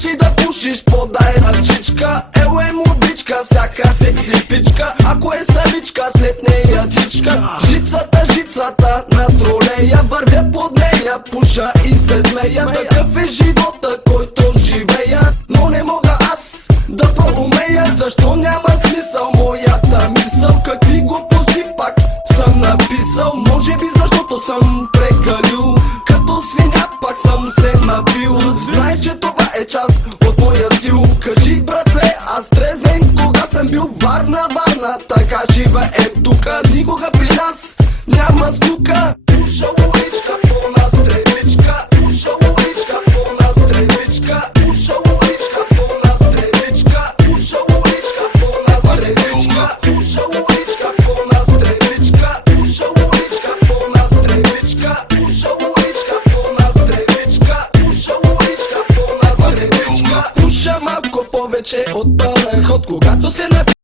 Искаш ли да пушиш, подай ръчичка. Ело е модичка, всяка секси пичка. Ако е самичка, след нея тичка. Жицата на тролея, вървя под нея, пуша и се смея. Такъв е живота, който живея, но не мога аз да проумея. Защо няма смисъл моята мисъл? Какви глупости пак съм написал? Може би защото съм прекалил, като свиня пак съм се напил. Знаеш, че това е част от моя стил. Кажи, братле, аз трезвен кога съм бил? Варна, така живеем тука. Никога при нас няма скука. Пуша уличка, пълна стреличка. Пуша уличка, пълна стреличка. Пуша уличка, пълна стреличка. Пуша уличка, пълна стреличка. Пуша уличка, пълна стреличка. Пуша уличка, пълна стреличка. Пуша уличка, пълна стреличка. Пуша уличка, пълна стреличка. Пуша малко повече от пълен ход, когато се напи